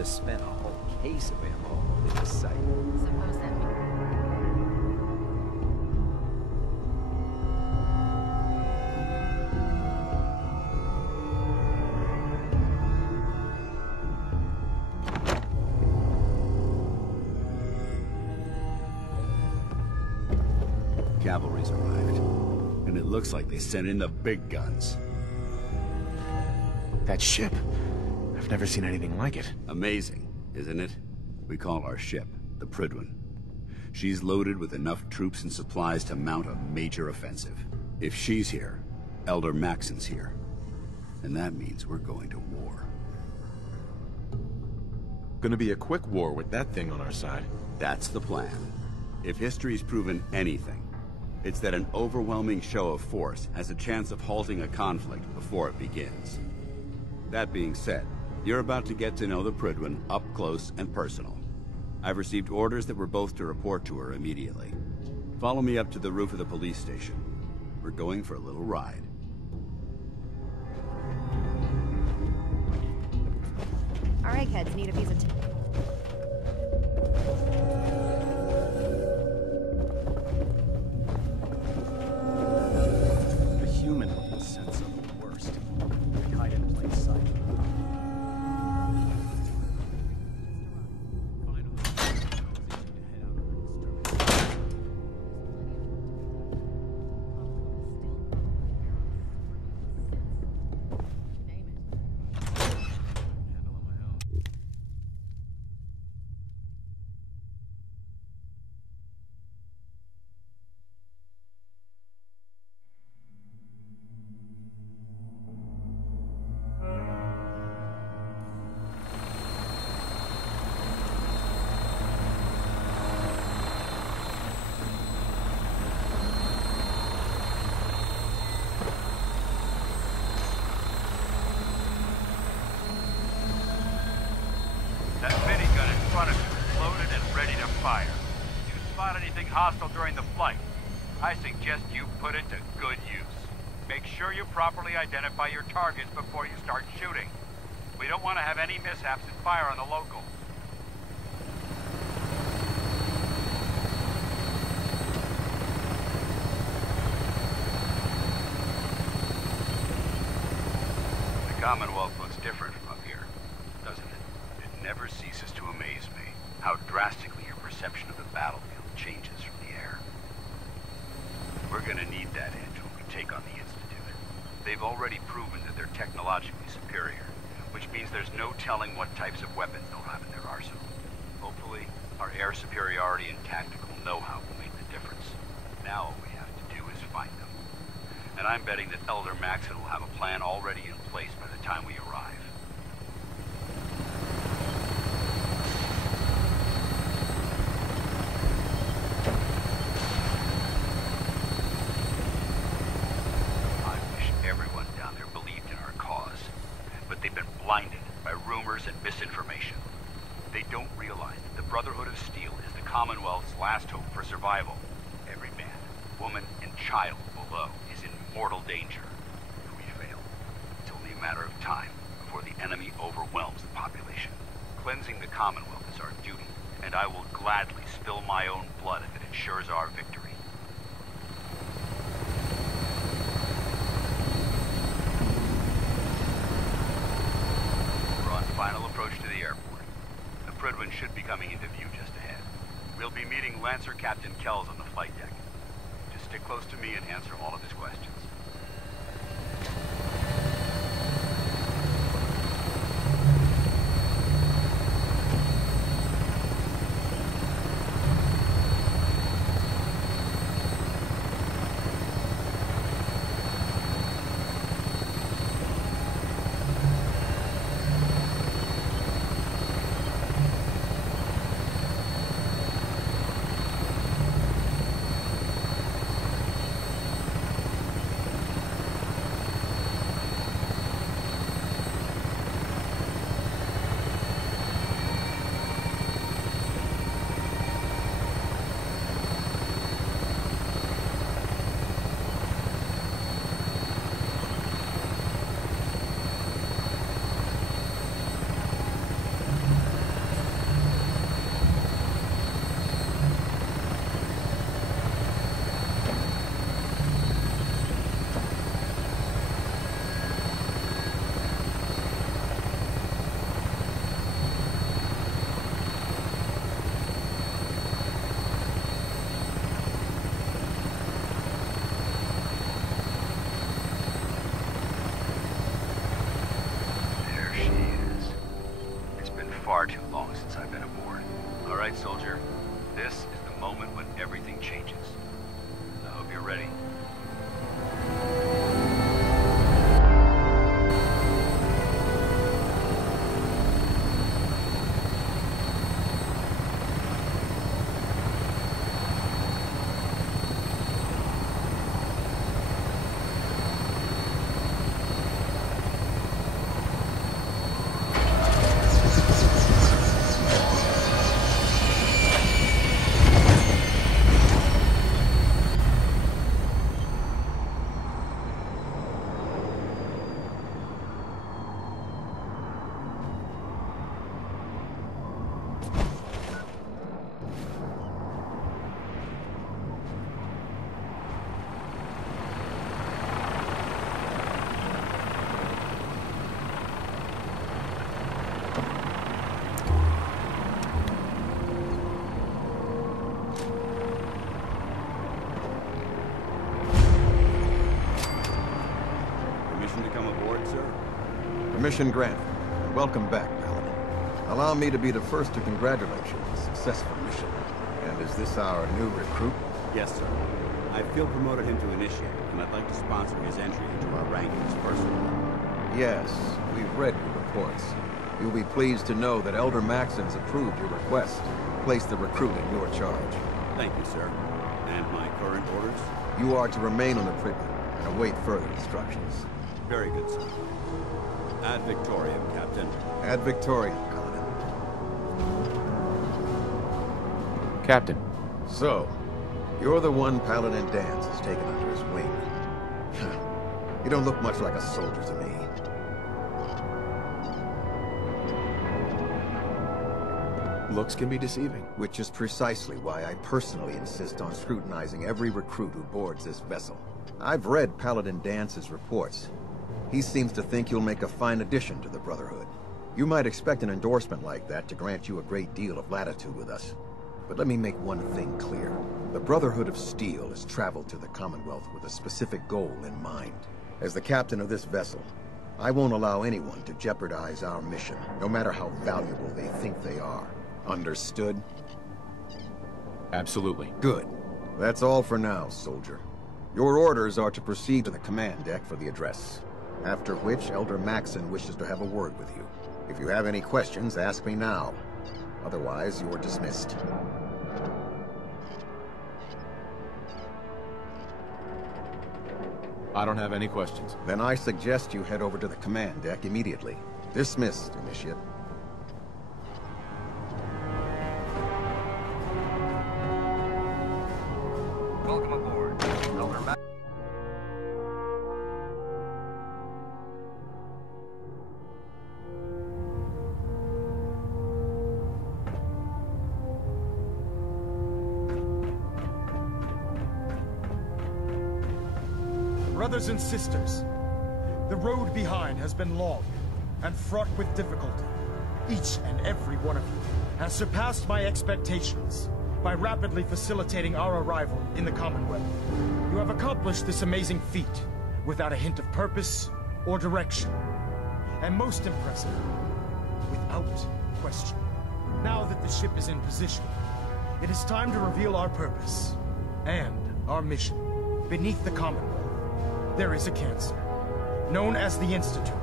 to spend a whole case of ammo in this sight. Suppose that means... Cavalry's arrived, and it looks like they sent in the big guns. That ship. I've never seen anything like it. Amazing, isn't it? We call our ship the Prydwen. She's loaded with enough troops and supplies to mount a major offensive. If she's here, Elder Maxon's here. And that means we're going to war. Gonna be a quick war with that thing on our side. That's the plan. If history's proven anything, it's that an overwhelming show of force has a chance of halting a conflict before it begins. That being said, you're about to get to know the Prydwen up close and personal. I've received orders that we're both to report to her immediately. Follow me up to the roof of the police station. We're going for a little ride. All right, kids, need a piece of... The human will sense of the worst. We hide in plain sight. That minigun in front of you is loaded and ready to fire. If you spot anything hostile during the flight, I suggest you put it to good use. Make sure you properly identify your targets before you start shooting. We don't want to have any mishaps and fire on the local. The Commonwealth looks different from up here, doesn't it? It never ceases to amaze me how drastically your perception of the battlefield changes from the air. We're gonna need that edge when we take on the Institute. They've already proven that they're technologically superior, which means there's no telling what types of weapons they'll have in their arsenal. Hopefully, our air superiority and tactical know-how will make the difference. Now all we have to do is find them. And I'm betting that Elder Maxon will have a plan already in place by the time we arrive. I wish everyone down there believed in our cause, but they've been blinded by rumors and misinformation. They don't realize that the Brotherhood of Steel is the Commonwealth's last hope for survival. Every man, woman, and child below is in mortal danger. If we fail, it's only a matter of time before the enemy overwhelms the population. Cleansing the Commonwealth is our duty, and I will gladly spill my own blood if it ensures our victory. We're on final approach to the airport. The Prydwen should be coming into view just ahead. We'll be meeting Lancer Captain Kells on the flight deck. Just stick close to me and answer all of his questions. far too long since I've been aboard. All right, soldier. This is the moment when everything changes. I hope you're ready. Permission granted. Welcome back, Paladin. Allow me to be the first to congratulate you on a successful mission. And is this our new recruit? Yes, sir. I feel promoted him to initiate, and I'd like to sponsor his entry into our rankings personally. Yes, we've read your reports. You'll be pleased to know that Elder Maxon's approved your request to place the recruit in your charge. Thank you, sir. And my current orders? You are to remain on the Pripyat and await further instructions. Very good, sir. Ad Victoriam, Captain. Ad Victoriam, Conan. Captain. So, you're the one Paladin Danse has taken under his wing. You don't look much like a soldier to me. Looks can be deceiving. Which is precisely why I personally insist on scrutinizing every recruit who boards this vessel. I've read Paladin Dance's reports. He seems to think you'll make a fine addition to the Brotherhood. You might expect an endorsement like that to grant you a great deal of latitude with us. But let me make one thing clear. The Brotherhood of Steel has traveled to the Commonwealth with a specific goal in mind. As the captain of this vessel, I won't allow anyone to jeopardize our mission, no matter how valuable they think they are. Understood? Absolutely. Good. That's all for now, soldier. Your orders are to proceed to the command deck for the address. After which, Elder Maxon wishes to have a word with you. If you have any questions, ask me now. Otherwise, you're dismissed. I don't have any questions. Then I suggest you head over to the command deck immediately. Dismissed, Initiate. Welcome aboard, Elder Max. Brothers and sisters, the road behind has been long and fraught with difficulty. Each and every one of you has surpassed my expectations by rapidly facilitating our arrival in the Commonwealth. You have accomplished this amazing feat without a hint of purpose or direction. And most impressive, without question. Now that the ship is in position, it is time to reveal our purpose and our mission. Beneath the Commonwealth, there is a cancer, known as the Institute.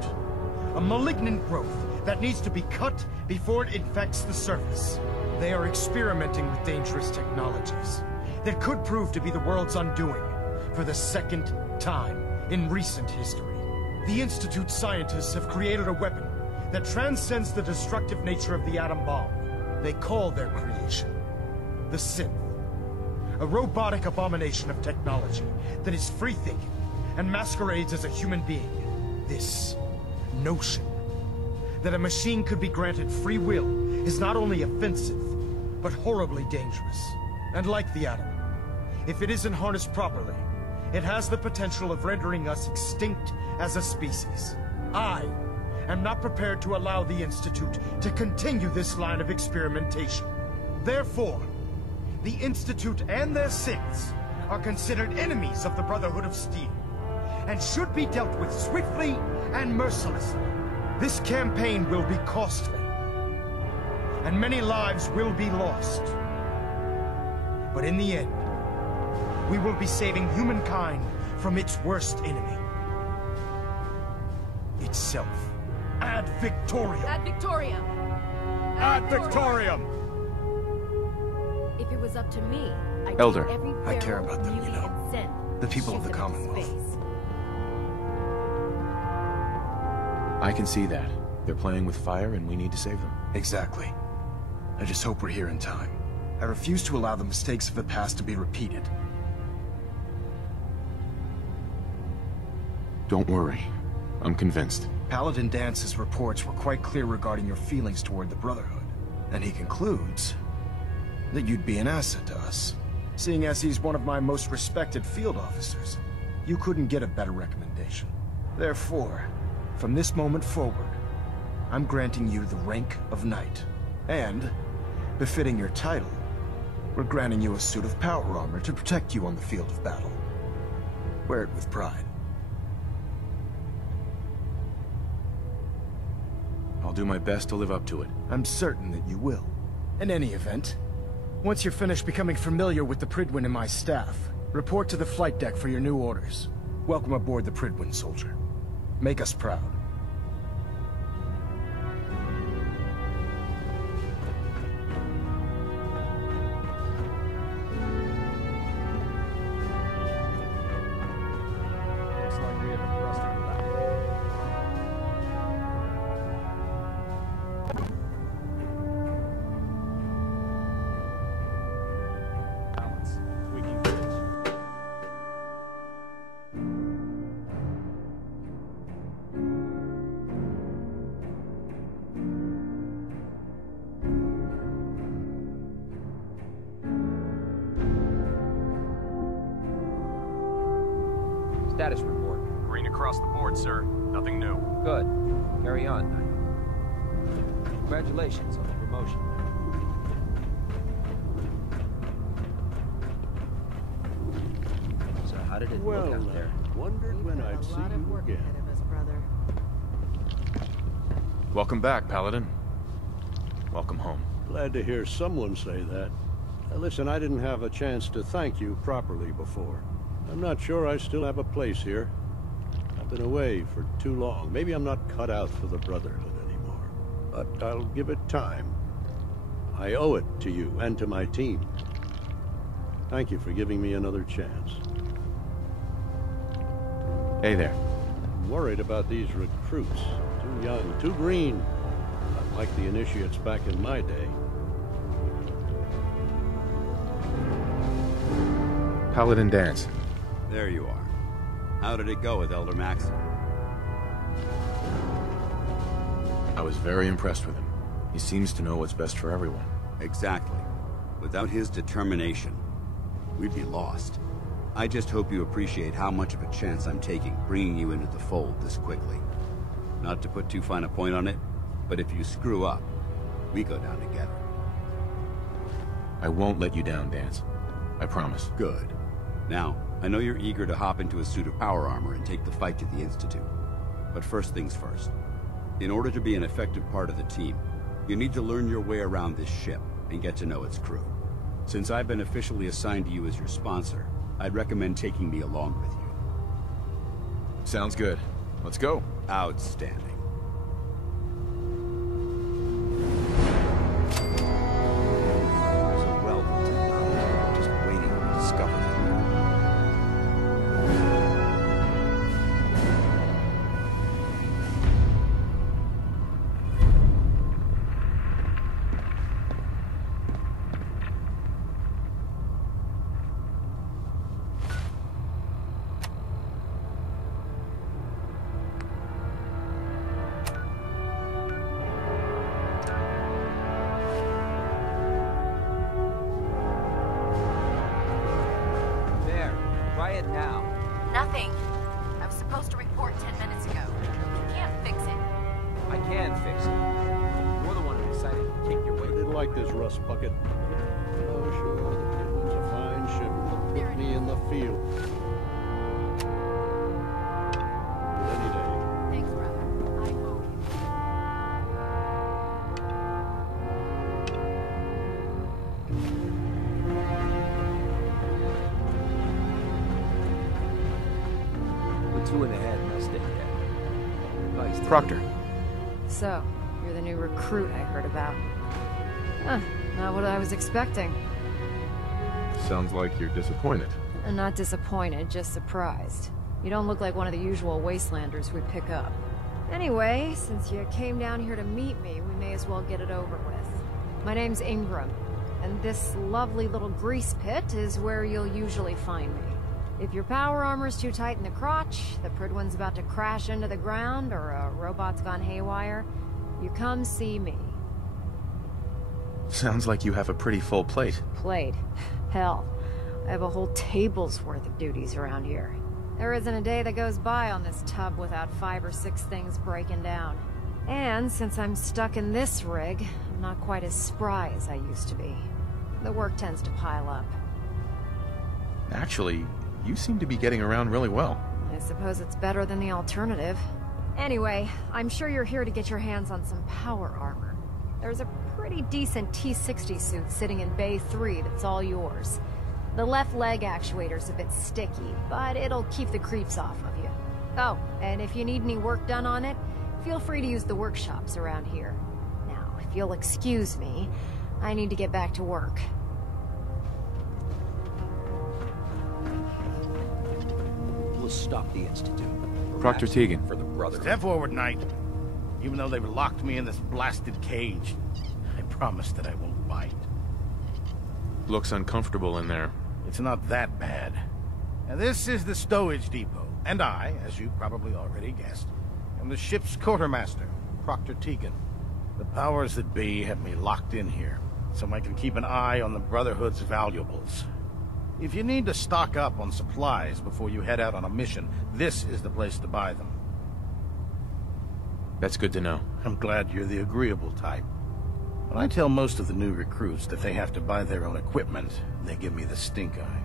A malignant growth that needs to be cut before it infects the surface. They are experimenting with dangerous technologies that could prove to be the world's undoing for the second time in recent history. The Institute scientists have created a weapon that transcends the destructive nature of the atom bomb. They call their creation the Synth. A robotic abomination of technology that is free-thinking and masquerades as a human being. This notion that a machine could be granted free will is not only offensive, but horribly dangerous. And like the atom, if it isn't harnessed properly, it has the potential of rendering us extinct as a species. I am not prepared to allow the Institute to continue this line of experimentation. Therefore, the Institute and their synths are considered enemies of the Brotherhood of Steel, and should be dealt with swiftly and mercilessly. This campaign will be costly, and many lives will be lost. But in the end, we will be saving humankind from its worst enemy. Itself. Ad Victoriam! Ad Victoriam! Ad Victoriam! If it was up to me, I'd Elder, take every I care barrel about them, beauty you know. and sin, The people of ship the it into Commonwealth. space. I can see that. They're playing with fire and we need to save them. Exactly. I just hope we're here in time. I refuse to allow the mistakes of the past to be repeated. Don't worry. I'm convinced. Paladin Dance's reports were quite clear regarding your feelings toward the Brotherhood. And he concludes that you'd be an asset to us. Seeing as he's one of my most respected field officers, you couldn't get a better recommendation. Therefore, from this moment forward, I'm granting you the rank of Knight. And, befitting your title, we're granting you a suit of power armor to protect you on the field of battle. Wear it with pride. I'll do my best to live up to it. I'm certain that you will. In any event, once you're finished becoming familiar with the Pridwin and my staff, report to the flight deck for your new orders. Welcome aboard the Pridwin, soldier. Make us proud. Looks like we have impressed her back. Balance. Tweaking bridge. Status report. Green across the board, sir. Nothing new. Good. Carry on, Knight. Congratulations on the promotion. So how did it look out there? Wondered when I'd see you again. Welcome back, Paladin. Welcome home. Glad to hear someone say that. Listen, I didn't have a chance to thank you properly before. I'm not sure I still have a place here. I've been away for too long. Maybe I'm not cut out for the Brotherhood anymore. But I'll give it time. I owe it to you and to my team. Thank you for giving me another chance. Hey there. I'm worried about these recruits. Too young, too green. Not like the initiates back in my day. Paladin Dance. There you are. How did it go with Elder Maxon? I was very impressed with him. He seems to know what's best for everyone. Exactly. Without his determination, we'd be lost. I just hope you appreciate how much of a chance I'm taking bringing you into the fold this quickly. Not to put too fine a point on it, but if you screw up, we go down together. I won't let you down, Dance. I promise. Good. Now, I know you're eager to hop into a suit of power armor and take the fight to the Institute. But first things first. In order to be an effective part of the team, you need to learn your way around this ship and get to know its crew. Since I've been officially assigned to you as your sponsor, I'd recommend taking me along with you. Sounds good. Let's go. Outstanding. There's a wealth of technology just waiting to be discovered. There. Try it now. Nothing. I was supposed to report 10 minutes ago. You can't fix it. I can fix it. You're the one who decided to kick your I weight. didn't like this rust bucket. Oh, sure, it was a fine ship that put me in the field. Any day. Thanks, brother. I owe you. 2 in the head and I'll stay dead. Advice to Proctor. So, you're the new recruit I heard about. Huh, not what I was expecting. Sounds like you're disappointed. I'm not disappointed, just surprised. You don't look like one of the usual wastelanders we pick up. Anyway, since you came down here to meet me, we may as well get it over with. My name's Ingram, and this lovely little grease pit is where you'll usually find me. If your power armor's too tight in the crotch, the Pridwin's about to crash into the ground, or a robot's gone haywire, you come see me. Sounds like you have a pretty full plate. Plate? Hell, I have a whole table's worth of duties around here. There isn't a day that goes by on this tub without 5 or 6 things breaking down. And since I'm stuck in this rig, I'm not quite as spry as I used to be. The work tends to pile up. Actually, you seem to be getting around really well. I suppose it's better than the alternative. Anyway, I'm sure you're here to get your hands on some power armor. There's a pretty decent T-60 suit sitting in Bay 3 that's all yours. The left leg actuator's a bit sticky, but it'll keep the creeps off of you. Oh, and if you need any work done on it, feel free to use the workshops around here. Now, if you'll excuse me, I need to get back to work. We'll stop the Institute. Proctor Tegan. For the Brotherhood. Step forward, Knight. Even though they've locked me in this blasted cage, I promise that I won't bite. Looks uncomfortable in there. It's not that bad. Now, this is the stowage depot, and I, as you probably already guessed, am the ship's quartermaster, Proctor Tegan. The powers that be have me locked in here, so I can keep an eye on the Brotherhood's valuables. If you need to stock up on supplies before you head out on a mission, this is the place to buy them. That's good to know. I'm glad you're the agreeable type. When I tell most of the new recruits that they have to buy their own equipment, they give me the stink eye.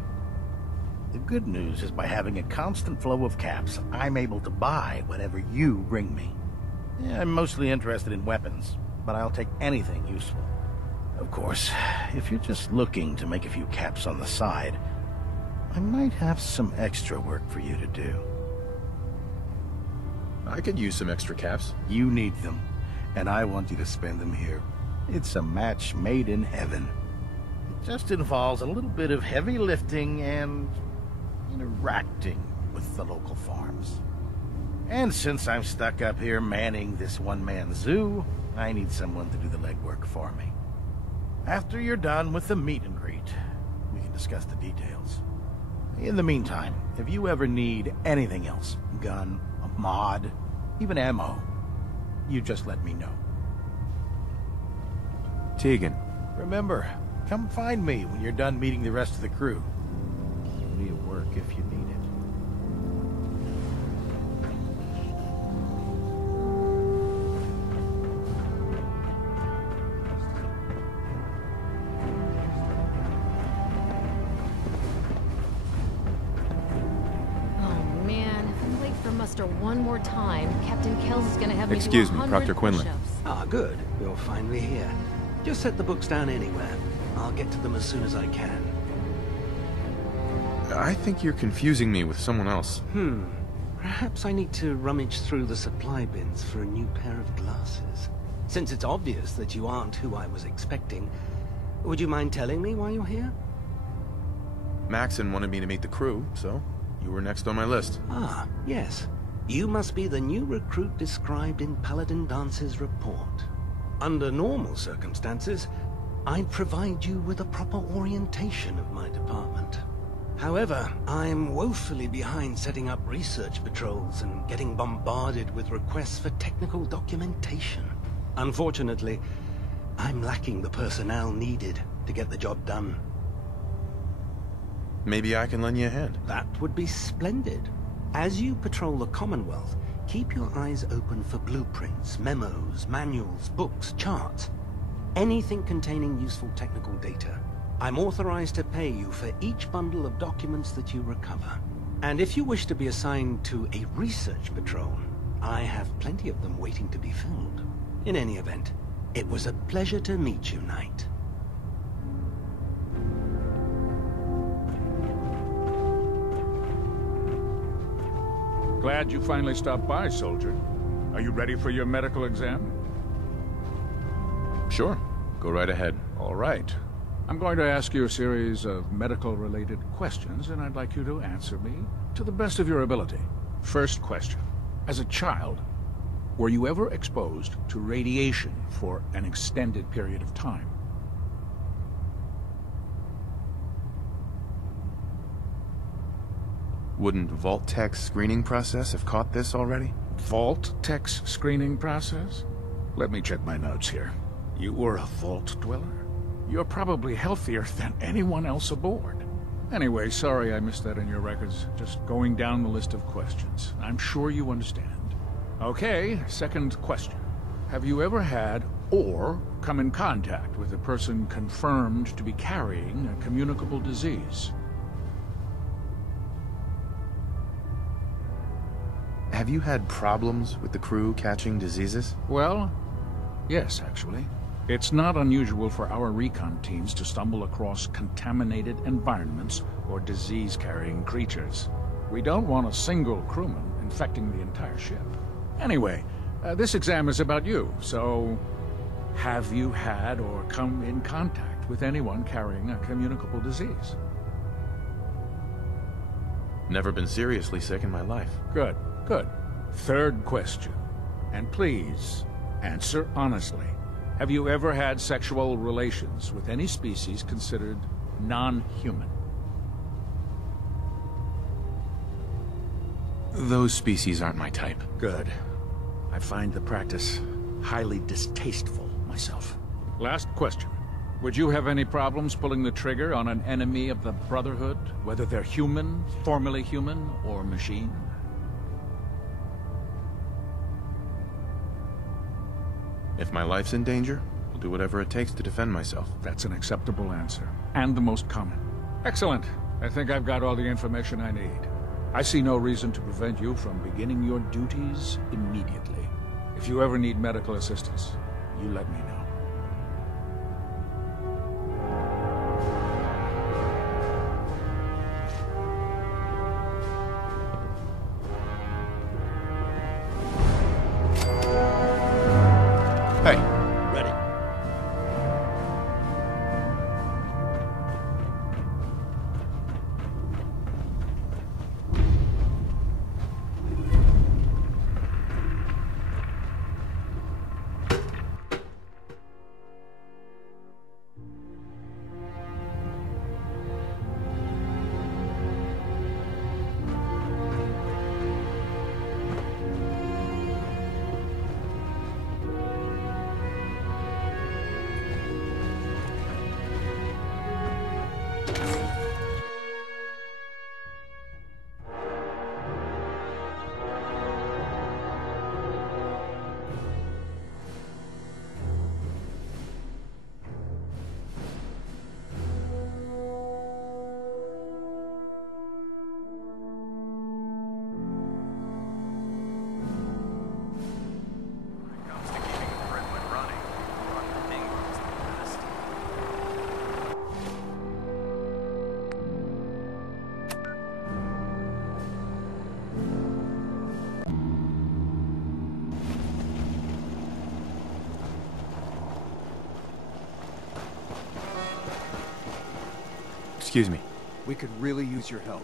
The good news is by having a constant flow of caps, I'm able to buy whatever you bring me. Yeah, I'm mostly interested in weapons, but I'll take anything useful. Of course, if you're just looking to make a few caps on the side, I might have some extra work for you to do. I could use some extra caps. You need them, and I want you to spend them here. It's a match made in heaven. It just involves a little bit of heavy lifting and interacting with the local farms. And since I'm stuck up here manning this one-man zoo, I need someone to do the legwork for me. After you're done with the meet and greet, we can discuss the details. In the meantime, if you ever need anything else, gun, a mod, even ammo, you just let me know. Tegan. Remember, come find me when you're done meeting the rest of the crew. Plenty of work if you need it. Oh man, if I'm late for muster one more time, Captain Kells is gonna have me Excuse do me, 100 Proctor Quinlan. push-ups. Ah, good. You're finally here. Just set the books down anywhere. I'll get to them as soon as I can. I think you're confusing me with someone else. Perhaps I need to rummage through the supply bins for a new pair of glasses. Since it's obvious that you aren't who I was expecting, would you mind telling me why you're here? Maxon wanted me to meet the crew, so you were next on my list. Ah, yes. You must be the new recruit described in Paladin Dance's report. Under normal circumstances, I'd provide you with a proper orientation of my department. However, I'm woefully behind setting up research patrols and getting bombarded with requests for technical documentation. Unfortunately, I'm lacking the personnel needed to get the job done. Maybe I can lend you a hand. That would be splendid. As you patrol the Commonwealth, keep your eyes open for blueprints, memos, manuals, books, charts. Anything containing useful technical data. I'm authorized to pay you for each bundle of documents that you recover. And if you wish to be assigned to a research patrol, I have plenty of them waiting to be filled. In any event, it was a pleasure to meet you, Knight. Glad you finally stopped by, soldier. Are you ready for your medical exam? Sure. Go right ahead. All right. I'm going to ask you a series of medical-related questions, and I'd like you to answer me to the best of your ability. First question. As a child, were you ever exposed to radiation for an extended period of time? Wouldn't Vault-Tech's screening process have caught this already? Vault-Tech's screening process? Let me check my notes here. You were a Vault Dweller? You're probably healthier than anyone else aboard. Anyway, sorry I missed that in your records. Just going down the list of questions. I'm sure you understand. Okay, second question. Have you ever had or come in contact with a person confirmed to be carrying a communicable disease? Have you had problems with the crew catching diseases? Well, yes, actually. It's not unusual for our recon teams to stumble across contaminated environments or disease-carrying creatures. We don't want a single crewman infecting the entire ship. Anyway, this exam is about you, so have you had or come in contact with anyone carrying a communicable disease? Never been seriously sick in my life. Good, good. Third question, and please, answer honestly. Have you ever had sexual relations with any species considered non-human? Those species aren't my type. Good. I find the practice highly distasteful myself. Last question. Would you have any problems pulling the trigger on an enemy of the Brotherhood, whether they're human, formerly human, or machine? If my life's in danger, I'll do whatever it takes to defend myself. That's an acceptable answer, and the most common. Excellent. I think I've got all the information I need. I see no reason to prevent you from beginning your duties immediately. If you ever need medical assistance, you let me know. Hey. Ready. Excuse me. We could really use your help.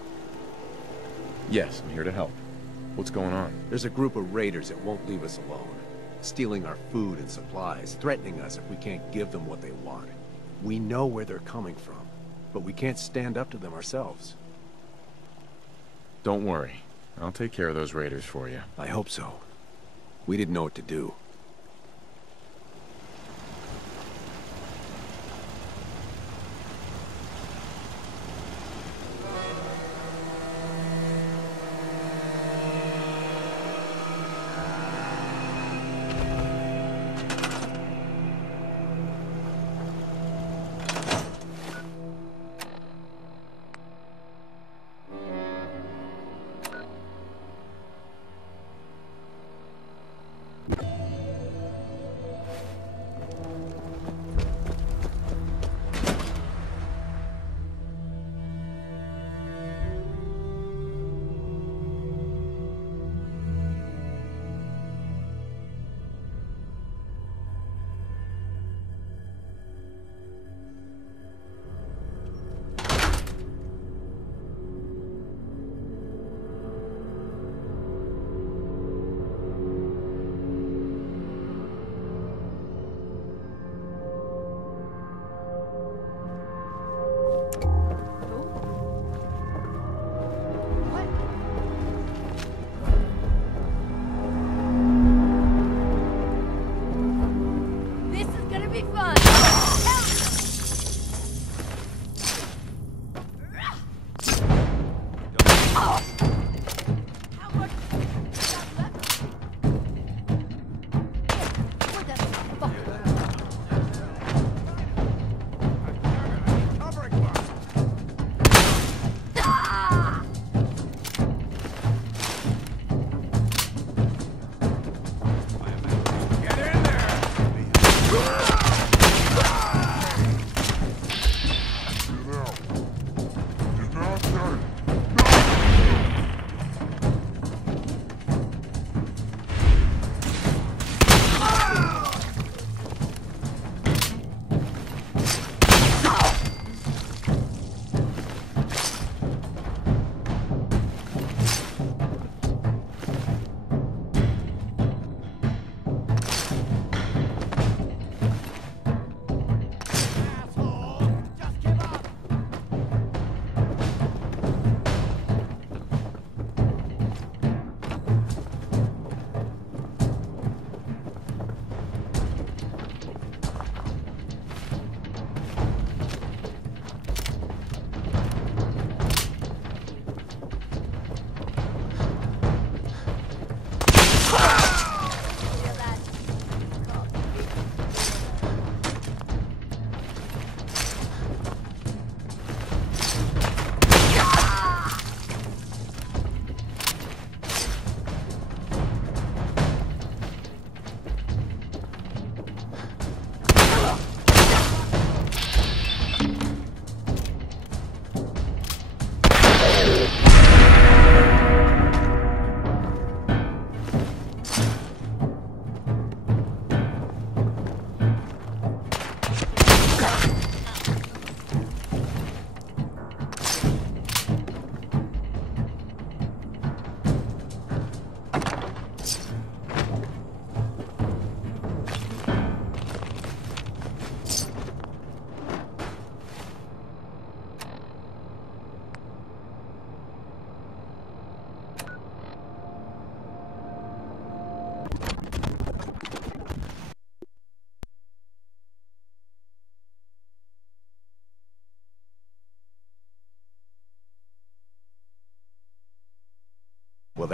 Yes, I'm here to help. What's going on? There's a group of raiders that won't leave us alone. Stealing our food and supplies, threatening us if we can't give them what they want. We know where they're coming from, but we can't stand up to them ourselves. Don't worry. I'll take care of those raiders for you. I hope so. We didn't know what to do.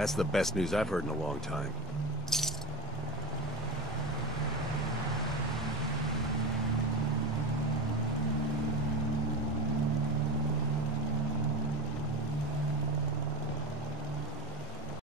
That's the best news I've heard in a long time.